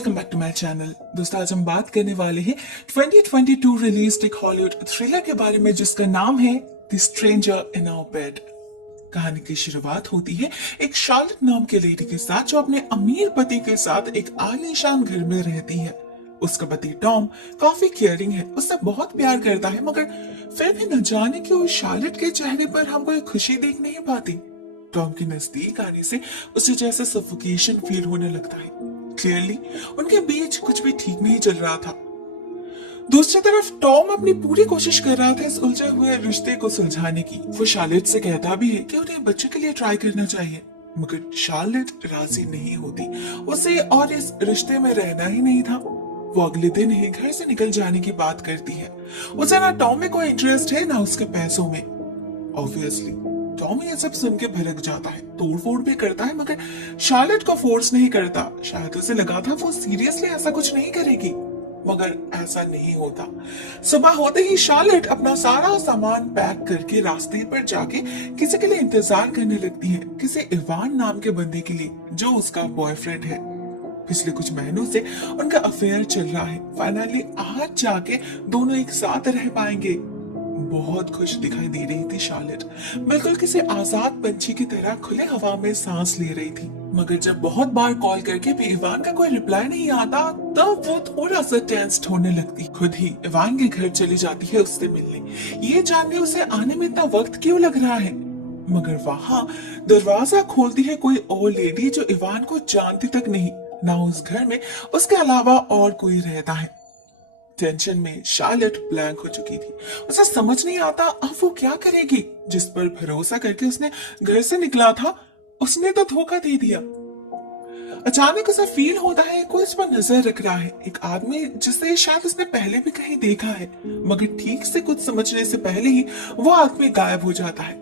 Welcome back to my channel. दोस्तों, आज हम बात करने वाले हैं 2022 रिलीज एक हॉलीवुड थ्रिलर के बारे में जिसका नाम है the stranger in our bed. कहानी की शुरुआत होती है एक शार्लेट नाम के लेडी के साथ जो अपने अमीर पति के साथ एक आलीशान घर में रहती है। उसका पति टॉम काफी केयरिंग है, उससे बहुत प्यार करता है, मगर फिर भी न जाने क्यों शार्लेट के चेहरे पर हम कोई खुशी देख नहीं पाती। टॉम के नजदीक आने से उसे जैसे सफोकेशन फील होने लगता है। क्लियरली उनके बीच कुछ भी ठीक नहीं चल रहा था। दूसरी तरफ टॉम अपनी पूरी कोशिश कर रहा था इस उलझे हुए रिश्ते को सुलझाने की। वो शार्लेट से कहता भी है कि उन्हें बच्चे के लिए ट्राई करना चाहिए, मगर शार्लेट राजी नहीं होती। उसे और इस रिश्ते में रहना ही नहीं था। वो अगले दिन ही घर से निकल जाने की बात करती है। उसे ना टॉम में कोई इंटरेस्ट है ना उसके पैसों में। ऑब्वियसली टॉम ये सब सुन के भड़क जाता है, तोड़फोड़ भी करता है, मगर शार्लेट को फोर्स नहीं करता। शायद उसे लगा था वो सीरियसली ऐसा कुछ नहीं करेगी, मगर ऐसा नहीं होता। सुबह होते ही शार्लेट अपना सारा सामान पैक करके रास्ते पर जाके किसी के लिए इंतजार करने लगती है, किसी इवान नाम के बंदे के लिए जो उसका बॉयफ्रेंड है। पिछले कुछ महीनों से उनका अफेयर चल रहा है। फाइनली आज जाके दोनों एक साथ रह पाएंगे। बहुत खुश दिखाई दे रही थी शार्लेट, बिल्कुल किसी आजाद पंछी की तरह खुले हवा में सांस ले रही थी। मगर जब बहुत बार कॉल करके भी इवान का कोई रिप्लाई नहीं आता, तब वो थोड़ा सा टेंस्ड होने लगती। खुद ही इवान के घर चली जाती है उससे मिलने, ये जानने उसे आने में इतना वक्त क्यों लग रहा है। मगर वहाँ दरवाजा खोलती है कोई और लेडी जो इवान को जानती तक नहीं, ना उस घर में उसके अलावा और कोई रहता है। टेंशन में शार्लेट ब्लैंक हो चुकी थी। उसे समझ नहीं आता अब वो क्या करेगी। जिस पर भरोसा करके उसने घर से निकला था, उसने तो धोखा दे दिया। अचानक उसे फील होता है कोई उस पर नजर रख रहा है, एक आदमी जिसे शायद उसने पहले भी कहीं देखा है, मगर ठीक से कुछ समझने से पहले ही वो आदमी गायब हो जाता है।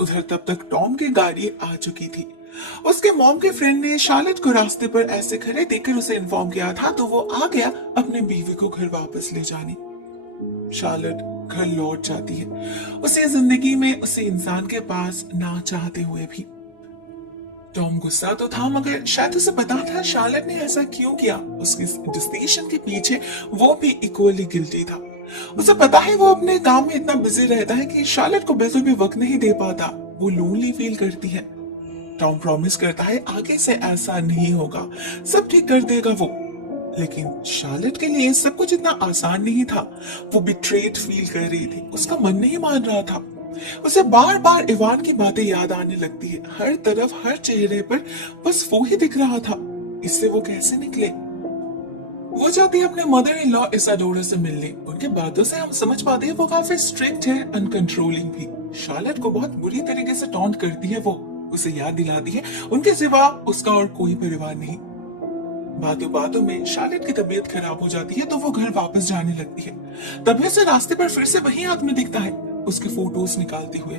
उधर तब तक टॉम की गाड़ी आ चुकी थी। उसके मॉम के फ्रेंड ने शार्लेट को रास्ते पर ऐसे खड़े देखकर उसे इन्फॉर्म किया था, तो वो आ गया अपने बीवी को घर वापस ले जाने। शार्लेट घर लौट जाती है, उसे जिंदगी में उसे इंसान के पास ना चाहते हुए भी। टॉम गुस्सा तो था, मगर शायद उसे पता था शार्लेट ने ऐसा क्यों किया। उसकी डिसीजन के पीछे वो भी इक्वली गिल्टी था। उसे पता है वो अपने काम में इतना बिजी रहता है कि शार्लेट को बिल्कुल भी वक्त नहीं दे पाता। वो लोनली फील करती है। टॉम प्रॉमिस करता है आगे से ऐसा नहीं होगा, सब ठीक कर देगा वो। लेकिन शार्लेट के लिए सब कुछ इतना आसान नहीं था। वो बिट्रेड फील कर रही थी, उसका मन नहीं मान रहा था। उसे बार बार इवान की बातें याद आने लगती है। हर तरफ हर चेहरे पर बस वो ही दिख रहा था। इससे वो कैसे निकले। वो जाती है अपने मदर इन लॉ इसाडोरा से मिलने। उनके बातों से हम समझ पाते हैं वो काफी स्ट्रिक्ट है, अनकंट्रोलिंग भी। शार्लेट को बहुत बुरी तरीके से टॉन्ट करती है। वो उसे याद दिलाती है उनके सिवा उसका और कोई परिवार नहीं। बातों बातों में शार्लेट की तबीयत खराब हो जाती है, तो वो घर वापस जाने लगती है। तभी से रास्ते पर फिर से वही आदमी दिखता है, उसके फोटोज निकालते हुए।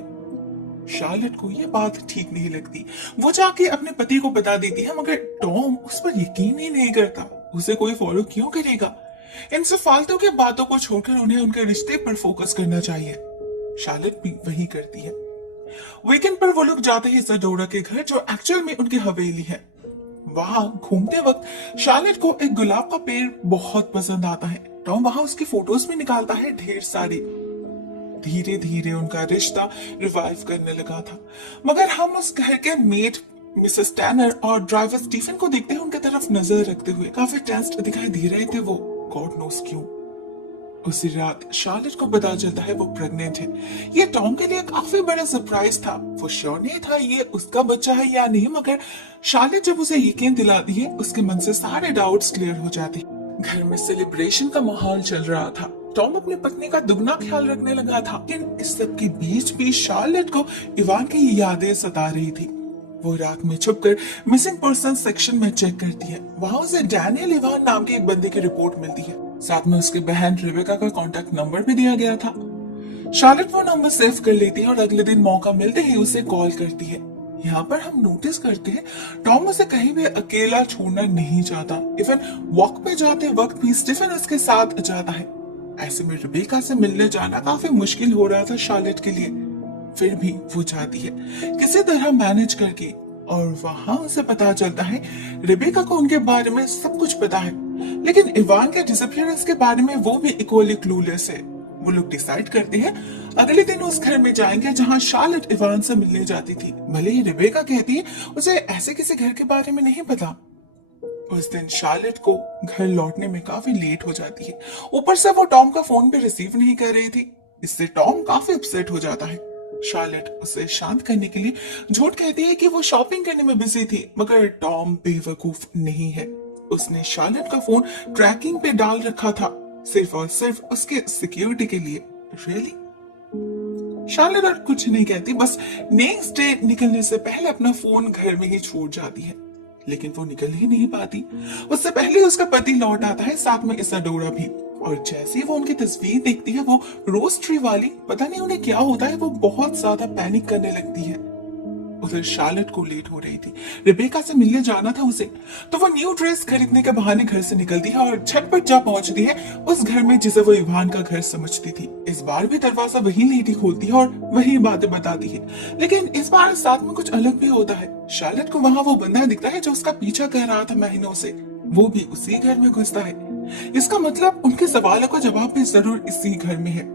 शार्लेट को ये बात ठीक नहीं लगती। वो जाके अपने पति को बता देती है, मगर टॉम उस पर यकीन ही नहीं करता। उसे कोई फॉलो क्यों करेगा। इन सब फालतू की बातों को छोड़कर उन्हें उनके रिश्ते पर फोकस करना चाहिए। शार्लेट भी वही करती है। वीकेंड पर वो लोग जाते हैं इसाडोरा के घर, जो एक्चुअल में उनकी हवेली है। वहां घूमते वक्त शार्लेट को एक गुलाब का पेड़ बहुत पसंद आता है। टॉम वहां उसकी फोटोज भी निकालता है ढेर सारी। धीरे धीरे उनका रिश्ता रिवाइव करने लगा था। मगर हम उस घर के मेड मिसेस टैनर और ड्राइवर स्टीफन को देखते हैं उनके तरफ नजर रखते हुए। काफी टेंस्ड दिखाई दे रहे थे वो, गॉड नोस क्यों। उसी रात शार्लेट को पता चलता है वो प्रेग्नेंट है। ये टॉम के लिए काफी बड़ा सरप्राइज था। वो श्योर नहीं था ये उसका बच्चा है या नहीं, मगर शार्लेट जब उसे यकीन दिलाती है, उसके मन से सारे डाउट्स क्लियर हो जाते हैं। घर में सेलिब्रेशन का माहौल चल रहा था। टॉम अपनी पत्नी का दुगना ख्याल रखने लगा था, लेकिन इस सब के बीच भी शार्लेट को इवान की यादें सता रही थी। वो रात में छुपकर मिसिंग पर्सन सेक्शन में चेक करती है। वहां उसे डैनियल इवान नाम के एक बंदे की रिपोर्ट मिलती है। साथ में उसकी बहन रिबेका का कांटेक्ट नंबर भी दिया गया था। शार्लेट वो नंबर सेव कर लेती है और अगले दिन मौका मिलते ही उसे कॉल करती है। यहाँ पर हम नोटिस करते हैं टॉम उसे कहीं भी अकेला छोड़ना नहीं चाहता। इवन वॉक पे जाते वक्त भी स्टीफन उसके साथ जाता है। ऐसे में रिबेका से मिलने जाना काफी मुश्किल हो रहा था शार्लेट के लिए। फिर भी वो जाती है, किसी तरह मैनेज करके। और वहां उसे पता चलता है रेबेका को उनके बारे में सब कुछ पता है, लेकिन इवान के डिसअपीयरेंस के बारे में वो भी इक्वली क्लूलेस है। वो लोग डिसाइड करते हैं अगले दिन उस घर में जाएंगे जहां शार्लेट इवान से मिलने जाती थी। भले ही रेबेका कहती है उसे ऐसे किसी घर के बारे में नहीं पता। उस दिन शार्लेट को घर लौटने में काफी लेट हो जाती है। ऊपर से वो टॉम का फोन भी रिसीव नहीं कर रही थी। इससे टॉम काफी अपसेट हो जाता है। शार्लेट उसे शांत करने के लिए झूठ कहती है कि वो शॉपिंग करने में बिजी थी, मगर टॉम बेवकूफ नहीं है। उसने शार्लेट का फोन ट्रैकिंग पे डाल रखा था, सिर्फ और सिर्फ उसके सिक्योरिटी के लिए। रियली? शार्लेट और कुछ नहीं कहती, बस नेक्स्ट डे निकलने से पहले अपना फोन घर में ही छोड़ जाती है। लेकिन वो निकल ही नहीं पाती। उससे पहले उसका पति लौट आता है, साथ में इसाडोरा भी। और जैसे ही वो उनकी तस्वीर देखती है, वो रोज ट्री वाली, पता नहीं उन्हें क्या होता है, वो बहुत ज्यादा पैनिक करने लगती है। उधर शार्लेट को लेट हो रही थी, रेबेका से मिलने जाना था उसे, तो वो न्यू ड्रेस खरीदने के बहाने घर से निकलती है और झटपट जा पहुंचती है उस घर में जिसे वो इवान का घर समझती थी। इस बार भी दरवाजा वही लेडी खोलती है और वही बातें बताती है, लेकिन इस बार साथ में कुछ अलग भी होता है। शार्लेट को वहां वो बंदा दिखता है जो उसका पीछा कर रहा था महीनों से, वो भी उसी घर में घुसता है। इसका मतलब उनके सवालों का जवाब भी जरूर इसी घर में है।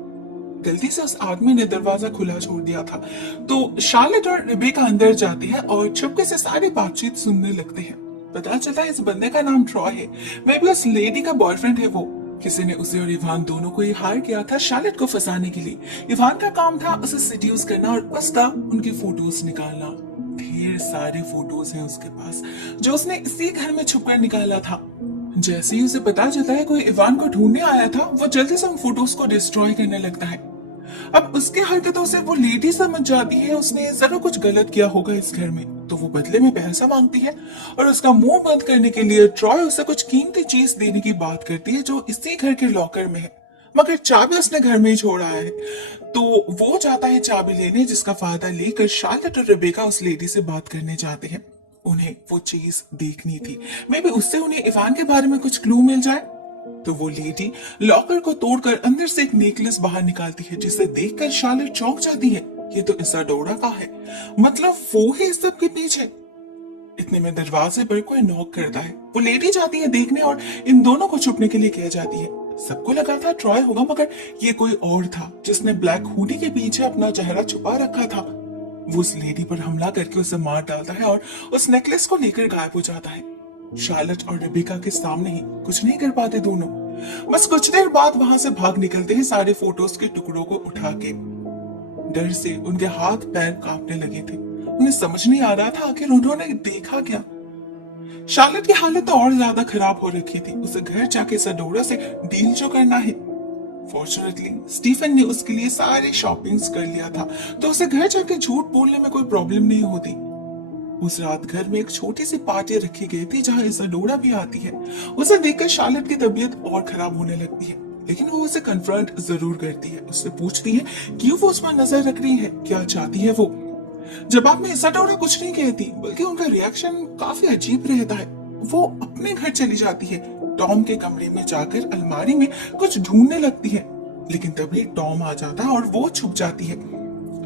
गलती से उस आदमी ने दरवाजा खुला छोड़ दिया था, तो शार्लेट और रेबेका अंदर जाती है और चुपके से सारी बातचीत सुनने लगते हैं। पता चलता है इस बंदे का नाम ट्रॉय है, मे बी उस लेडी का बॉयफ्रेंड है। वो किसी ने उसे और इवान दोनों को ही हायर किया था शार्लेट को फंसाने के लिए। इवान का काम था उसे सिड्यूस करना और उसका उनकी फोटोज निकालना। ढेर सारे फोटोज हैं उसके पास जो उसने इसी घर में छुपकर निकाला था। जैसे ही उसे पता चलता है कोई इवान को ढूंढने आया था, वो जल्दी से उन फोटोज को डिस्ट्रॉय करने लगता है। अब उसके हरकतों से वो लेडी समझ जाती है उसने जरूर कुछ गलत किया होगा इस घर में, तो वो बदले में पैसा मांगती है और उसका मुंह बंद करने के लिए ट्रॉय उसे कुछ कीमती चीज देने की बात करती है जो इसी घर के लॉकर में है, मगर चाबी उसने घर में ही छोड़ा है। तो वो जाता है चाबी लेने, जिसका फायदा लेकर शार्लेट और रेबेका उस लेडी से बात करने जाते हैं। उन्हें वो चीज देखनी थी, मे बी उससे उन्हें इवान के बारे में कुछ क्लू मिल जाए। तो वो लेडी लॉकर को तोड़कर अंदर से एक नेकलेस बाहर निकालती है, जिसे देखकर शार्लेट चौंक जाती है। ये तो इसाडोरा का है, मतलब वो ही इस सब के पीछे। इतने में दरवाजे पर कोई नॉक करता है। वो लेडी जाती है देखने और इन दोनों को छुपने के लिए कह जाती है। सबको लगा था ट्रॉय होगा, मगर ये कोई और था जिसने ब्लैक हुडी के पीछे अपना चेहरा छुपा रखा था। वो उस लेडी पर हमला करके उसे मार डालता है और उस नेकलेस को लेकर गायब हो जाता है। शार्लेट और रेबेका के सामने ही कुछ नहीं कर पाते दोनों। बस कुछ देर बाद वहां से भाग निकलते हैं सारे फोटोज के टुकड़ों को उठा के। डर से उनके हाथ पैर कांपने लगे थे। उन्हें समझ नहीं आ रहा था आखिर उन्होंने देखा क्या। शार्लेट की हालत तो और ज्यादा खराब हो रखी थी। उसे घर जाके इसाडोरा से डील जो करना है। फॉर्चुनेटली स्टीफन ने उसके लिए सारे शॉपिंग्स कर लिया था, तो उसे घर जाके झूठ बोलने में कोई प्रॉब्लम नहीं होती। उस रात घर में एक छोटी सी पार्टी रखी गई थी जहां इसाडोरा भी आती है। उसे देखकर शार्लेट की तबीयत और खराब होने लगती है, लेकिन वो उसे कन्फ्रंट जरूर करती है। उससे पूछती है क्यों वो उस पर नजर रख रही है, क्या चाहती है वो। जवाब में इसाडोरा कुछ नहीं कहती, बल्कि उनका रिएक्शन काफी अजीब रहता है। वो अपने घर चली जाती है, टॉम के कमरे में जाकर अलमारी में कुछ ढूंढने लगती है, लेकिन तभी टॉम आ जाता है और वो छुप जाती है।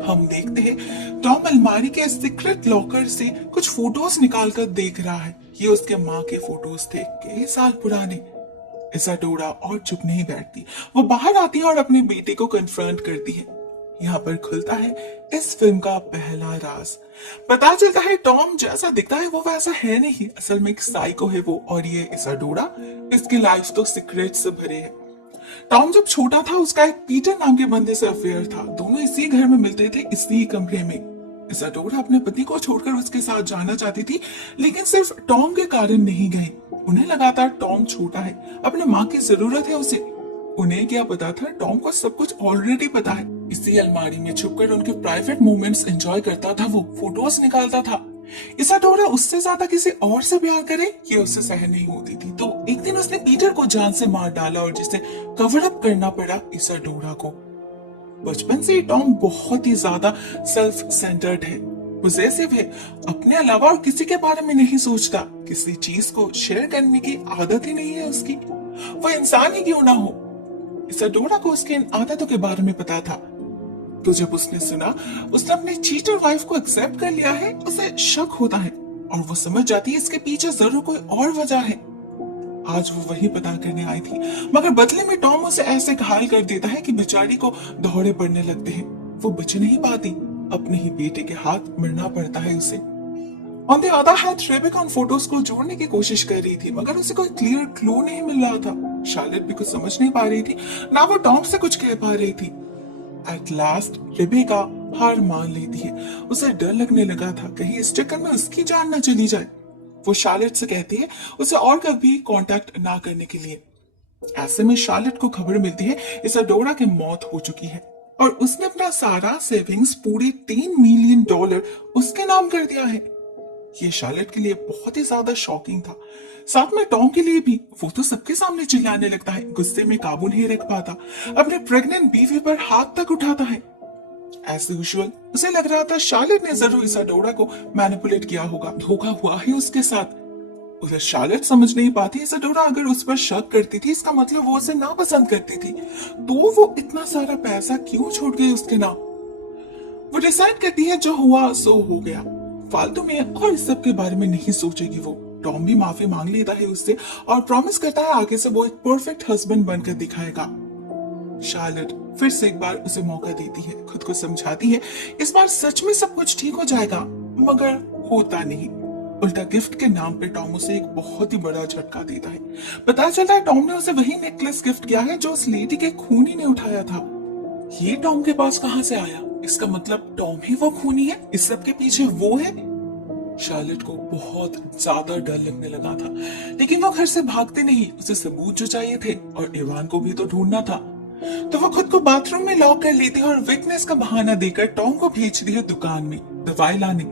हम देखते हैं टॉम अलमारी के सीक्रेट लॉकर से कुछ फोटोज निकालकर देख रहा है। ये उसके माँ के फोटोज थे, कई साल पुराने। इसाडोरा और चुप नहीं बैठती। वो बाहर आती है और अपने बेटे को कन्फ्रंट करती है। यहाँ पर खुलता है इस फिल्म का पहला राज। पता चलता है टॉम जैसा दिखता है वो वैसा है नहीं, असल में एक साइको है वो, और ये इसाडोरा, इसकी लाइफ तो सीक्रेट से भरे है। टॉम जब छोटा था उसका एक पीटर नाम के बंदे से अफेयर था। दोनों इसी घर में मिलते थे, इसी कमरे में। इसाडोरा अपने पति को छोड़कर उसके साथ जाना चाहती थी, लेकिन सिर्फ टॉम के कारण नहीं गई। उन्हें लगा था टॉम छोटा है, अपने माँ की जरूरत है उसे। उन्हें क्या पता था टॉम को सब कुछ ऑलरेडी पता है। इसी अलमारी में छुपकर उनके प्राइवेट मोमेंट्स एंजॉय करता था, वो फोटोज निकालता था। इसाडोरा उससे ज्यादा किसी और से प्यार करे ये उससे सहन नहीं होती थी, तो एक दिन उसने पीटर को जान से मार डाला और जिसे कवर अप करना पड़ा इसाडोरा को। बचपन से ही टॉम बहुत ही ज्यादा सेल्फ सेंटर्ड है, पोजेसिव है, अपने अलावा और किसी के बारे में नहीं सोचता। किसी चीज को शेयर करने की आदत ही नहीं है उसकी, वो इंसान ही क्यों ना हो। इसाडोरा को उसकी इन आदतों के बारे में पता था। तो जब उसने सुना उसने अपने चीटर वाइफ को एक्सेप्ट कर लिया है, उसे शक होता है और वो समझ जाती है इसके पीछे जरूर कोई और वजह है। आज वो वही पता करने आई थी, मगर बदले में टॉम उसे ऐसे घायल कर देता है कि बेचारी को दौड़े पड़ने लगते हैं। वो बच नहीं पाती, अपने ही बेटे के हाथ मरना पड़ता है उसे। On the other hand Rebecca उन फोटोज को जोड़ने की कोशिश कर रही थी, मगर उसे कोई क्लियर क्लू नहीं मिल रहा था। शार्लेट भी कुछ समझ नहीं पा रही थी, ना वो टॉम से कुछ कह पा रही थी। एट लास्ट रेबेका हार मान लेती है। उसे डर लगने लगा था कहीं इस चक्कर में उसकी जान ना चली जाए। वो शार्लेट से कहती है उसे और कभी कांटेक्ट ना करने के लिए। ऐसे में शार्लेट को खबर मिलती है इसाडोरा की मौत हो चुकी है और उसने अपना सारा सेविंग्स पूरे $3 मिलियन उसके नाम कर दिया है। ये शार्लेट के लिए बहुत ही ज्यादा शॉकिंग था, साथ में टॉम के लिए भी। वो तो सबके सामने चिल्लाने लगता है, गुस्से में काबू नहीं रख पाता, अपने प्रेग्नेंट बीवी पर हाथ तक उठाता है। एज यूजुअल उसे लग रहा था शार्लेट ने जरूर इसाडोरा को मैनिपुलेट किया होगा, धोखा हुआ है उसके साथ। उधर शार्लेट समझ नहीं पाती इसाडोरा अगर उस पर शक करती थी इसका मतलब वो उसे नापसंद करती थी, तो वो इतना सारा पैसा क्यों छोड़ गई उसके नाम। वो डिसाइड करती है जो हुआ सो हो गया, फालतू में और इस सब के बारे में नहीं सोचेगी वो। टॉम भी माफी मांग लेता है उससे और प्रॉमिस करता है आगे से वो एक परफेक्ट हस्बैंड बनकर दिखाएगा। शार्लेट फिर से एक बार उसे मौका देती है, खुद को समझाती है इस बार सच में सब कुछ ठीक हो जाएगा, मगर होता नहीं। उल्टा गिफ्ट के नाम पे टॉम उसे एक बहुत ही बड़ा झटका देता है। पता चलता है टॉम ने उसे वही नेकलेस गिफ्ट किया है जो उस लेडी के खूनी ने उठाया था। ये टॉम के पास कहां से आया? इसका मतलब टॉम ही वो खूनी है, इस सब के पीछे वो है। शार्लेट को बहुत ज्यादा डर लगने लगा था, लेकिन वो घर से भागते नहीं, उसे सबूत जो चाहिए थे और इवान को भी तो ढूंढना था। तो वो खुद को बाथरूम में लॉक कर लेती है और विटनेस का बहाना देकर टॉम को भेजती है दुकान में दवाई लाने।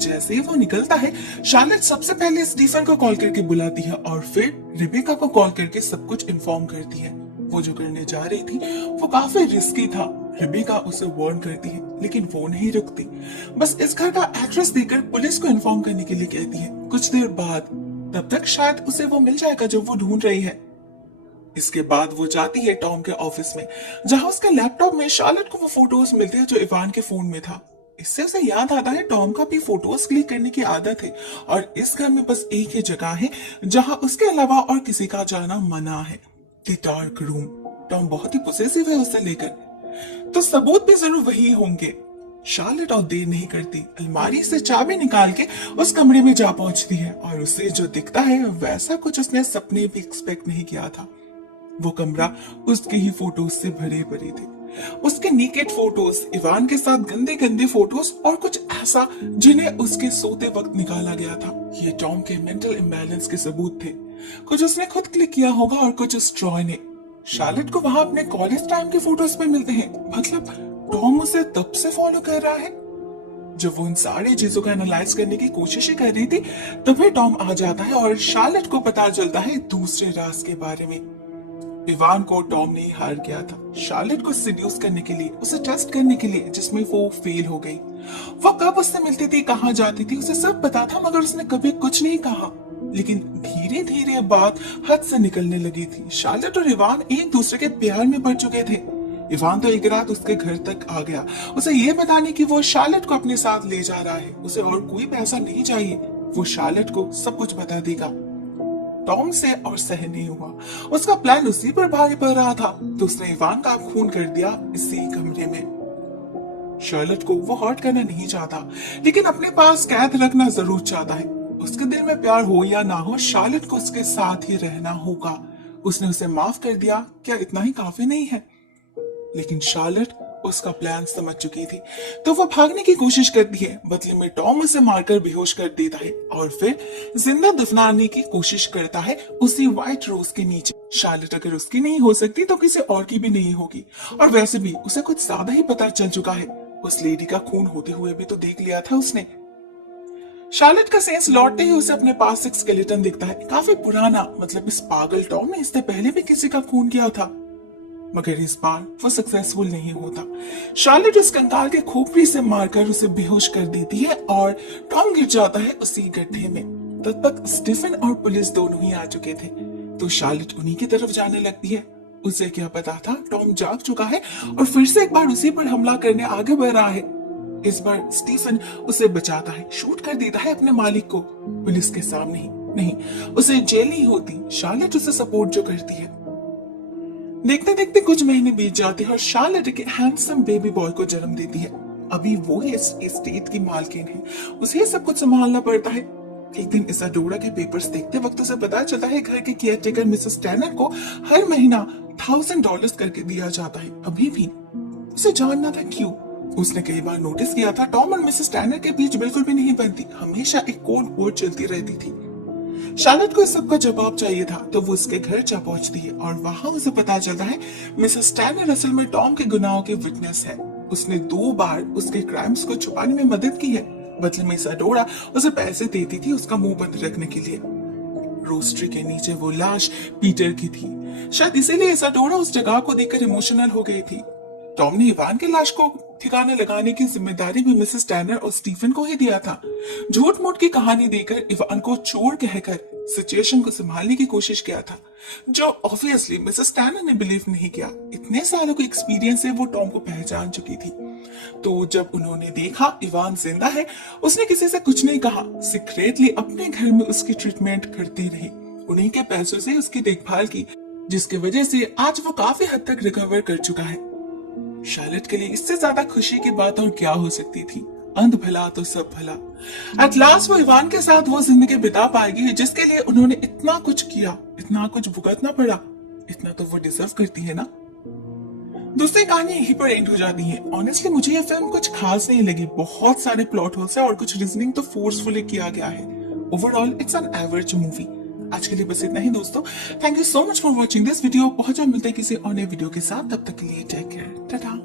जैसे ही वो निकलता है शार्लेट सबसे पहले स्टीफन को कॉल करके बुलाती है और फिर रेबेका को कॉल करके सब कुछ इन्फॉर्म करती है। वो जो करने जा रही थी वो काफी रिस्की था। रेबेका उसे वार्न करती है, लेकिन वो नहीं रुकती, बस इस घर का एड्रेस देकर पुलिस को इन्फॉर्म करने के लिए कहती है। कुछ देर बाद, तब तक शायद उसे वो मिल जाएगा जो वो ढूंढ रही है। इसके बाद वो जाती है टॉम के ऑफिस में, जहां उसके लैपटॉप में शार्लेट को वो फोटोज मिलते हैं जो इवान के फोन में था। इससे उसे याद आता है टॉम का भी फोटोज क्लिक करने की आदत है और इस घर में बस एक ही जगह है जहां उसके अलावा और किसी का जाना मना है, द डार्क रूम। टॉम बहुत ही पोसेसिव है उसे लेकर, तो सबूत भी जरूर वही होंगे। शार्लेट और देर नहीं करती, अलमारी से चाबी निकाल के उस कमरे में जा पहुंचती है और उसे जो दिखता है वैसा कुछ उसने सपने भी एक्सपेक्ट नहीं किया था। वो कमरा उसके ही फोटोज से भरे पड़े थे, उसके नेकेड फोटोज, इवान के साथ गंदे गंदे फोटोज और कुछ ऐसा जिन्हें उसके सोते वक्त निकाला गया था। ये टॉम के मेंटल इम्बैलेंस के सबूत थे। कुछ उसने खुद क्लिक किया होगा और कुछ उस ट्रॉय ने। शार्लेट को वहां अपने कॉलेज टाइम के फोटोज पे मिलते हैं, मतलब टॉम उसे तब से फॉलो कर रहा है। जब वो इन सारी चीजों को एनालाइज करने की कोशिश कर रही थी तभी टॉम आ जाता है और शार्लेट को पता चलता है दूसरे राज के बारे में। इवान को टॉम ने हार किया था शार्लेट को सीड्यूस करने के लिए, उसे टेस्ट करने के लिए, जिसमें वो फेल हो गई। वो कब उससे मिलती थी, कहाँ जाती थी, उसे सब पता था, मगर उसने कभी कुछ नहीं कहा। लेकिन धीरे धीरे बात हद से निकलने लगी थी। शार्लेट और इवान एक दूसरे के प्यार में पड़ चुके थे। इवान तो एक रात उसके घर तक आ गया, उसे ये बताने कि वो शार्लेट को अपने साथ ले जा रहा है, उसे और कोई पैसा नहीं चाहिए, वो शार्लेट को सब कुछ बता देगा। टॉम से और सहन नहीं हुआ, उसका प्लान उसी पर भारी पड़ रहा था, तो उसने इवान का खून कर दिया इसी कमरे में। शार्लेट को वो हर्ट करना नहीं चाहता, लेकिन अपने पास कैद रखना जरूर चाहता है। उसके दिल में प्यार हो या ना हो, शार्लेट को उसके साथ ही रहना होगा। उसने उसे माफ कर दिया, क्या इतना ही काफी नहीं है? लेकिन शार्लेट उसका प्लान समझ चुकी थी, तो वो भागने की कोशिश करती है। बदले में टॉम उसे मारकर बेहोश कर देता है और फिर जिंदा दफनाने की कोशिश करता है उसी व्हाइट रोज के नीचे। शार्लेट अगर उसकी नहीं हो सकती तो किसी और की भी नहीं होगी, और वैसे भी उसे कुछ ज्यादा ही पता चल चुका है। उस लेडी का खून होते हुए भी तो देख लिया था उसने। शार्लेट का सेंस लौटते ही उसे अपने पास एक स्केलेटन दिखता है, काफी पुराना, मतलब इस पागल टॉम ने इससे पहले भी किसी का खून किया था, मगर इस बार वो सक्सेसफुल नहीं होता। शार्लेट उस कंकाल के खोपड़ी से मारकर उसे बेहोश कर देती है और टॉम गिर जाता है उसी गड्ढे में। तब तक स्टीफन और पुलिस दोनों ही आ चुके थे, तो शार्लेट उन्हीं की तरफ जाने लगती है। उसे क्या पता था टॉम जाग चुका है और फिर से एक बार उसी पर हमला करने आगे बढ़ रहा है। इस बार स्टीफन उसे बचाता है, शूट कर देता है अपने मालिक को पुलिस के सामने ही। नहीं, उसे जेल नहीं होती, शार्लेट उसे सपोर्ट जो करती है। देखते देखते कुछ महीने बीत जाते हैं और शार्लेट एक हैंडसम बेबी बॉय को जन्म देती है। अभी वो ही इस एस्टेट की मालकिन है, उसे सब कुछ संभालना पड़ता है। एक दिन इसाडोरा के पेपर्स देखते वक्त उसे पता चलता है घर के केयरटेकर मिसेस टैनर को हर महीना $1000 करके दिया जाता है। अभी भी उसे जानना था क्यों। उसने कई बार नोटिस किया था टॉम और मिसेस टैनर के बीच बिल्कुल भी नहीं बनती, हमेशा एक कोल्ड वॉर चलती रहती थी। शार्लेट को इस सब का जवाब चाहिए था तो वो उसके घर जा पहुंचती है और वहां उसे पता चलता है मिसेस टैनर असल में टॉम के गुनाहों के विटनेस है। उसने 2 बार उसके क्राइम्स को छुपाने में मदद की है। बदले में इसाडोरा उसे पैसे देती थी उसका मुंह बंद रखने के लिए। रोस्ट्री के नीचे वो लाश पीटर की थी, शायद इसीलिए इसाडोरा उस जगह को देखकर इमोशनल हो गई थी। टॉम ने इवान की लाश को ठिकाने लगाने की जिम्मेदारी भी मिसेस टैनर और स्टीफन को ही दिया था। झूठ मूठ की कहानी देकर इवान को चोर कहकर सिचुएशन को संभालने की कोशिश किया था, जो ऑब्वियसली मिसेस टैनर ने बिलीव नहीं किया। इतने सालों के एक्सपीरियंस से वो टॉम को पहचान चुकी थी। तो जब उन्होंने देखा इवान जिंदा है, उसने किसी से कुछ नहीं कहा, सीक्रेटली अपने घर में उसकी ट्रीटमेंट करती रही, उन्हीं के पैसों से उसकी देखभाल की, जिसकी वजह से आज वो काफी हद तक रिकवर कर चुका है। शार्लेट के लिए इससे ज्यादा खुशी की बात और क्या हो सकती थी। अंत भला तो सब भला। एट लास्ट वो इवान के साथ वो जिंदगी बिता पाएगी जिसके लिए उन्होंने इतना कुछ किया, इतना कुछ भुगतना पड़ा। इतना तो वो डिजर्व करती है ना। दूसरी कहानी यहीं पर एंड हो जाती है। ऑनेस्टली मुझे ये फिल्म कुछ खास नहीं लगी, बहुत सारे प्लॉट होल्स है और कुछ रीजनिंग तो फोर्सफुली किया गया है। Overall it's an average movie. आज के लिए बस इतना ही दोस्तों। Thank you so much for watching this video. बहुत जल्द मिलते हैं किसी और नए वीडियो के साथ, तब तक के लिए टेक केयर, टाटा।